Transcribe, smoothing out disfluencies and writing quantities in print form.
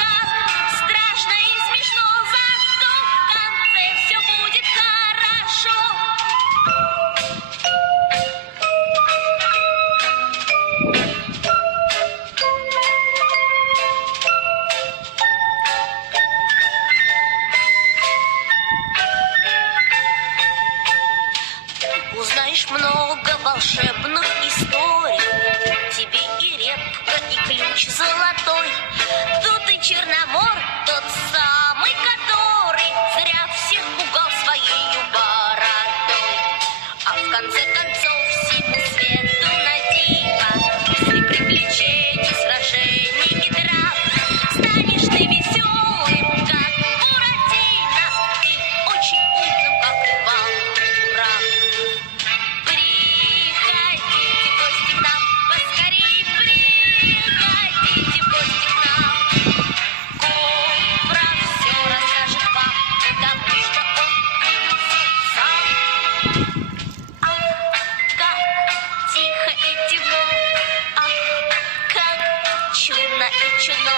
Как страшно и смешно, зато в конце все будет хорошо. Узнаешь много волшебных историй, тебе и репка, и ключ золотой. Тут и Черномор, тот самый, который зря всех пугал своей бородой. А в конце концов всему свету на диво, после приключений, сражений и драк, станешь ты веселым, как Буратино, и очень умным, как Иван Дурак. Приходите в гости к нам, поскорей приходите в гости к нам. Кобра все расскажет вам, потому что он видел все сам. Ах, как тихо и темно, ах, как чудно и чудно.